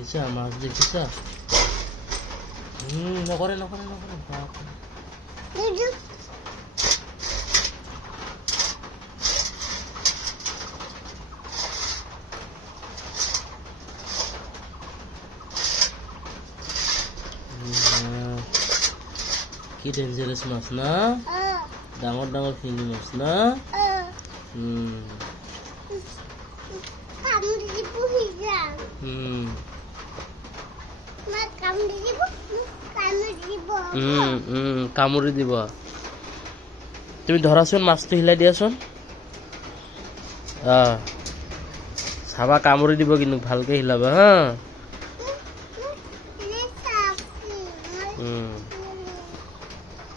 দেখিছা মাছ দেখিছা নকৰে নকৰে নকৰে কি ডেঞ্জাৰাস মাছ না ডাঙৰ ডাঙৰ শিঙি মাছ না কামুৰি দিব তুমি ধৰাচোন মাছটো হিলাই দিয়াচোন চাবা কামুৰি দিব কিন্তু ভালকে হিলাবা হা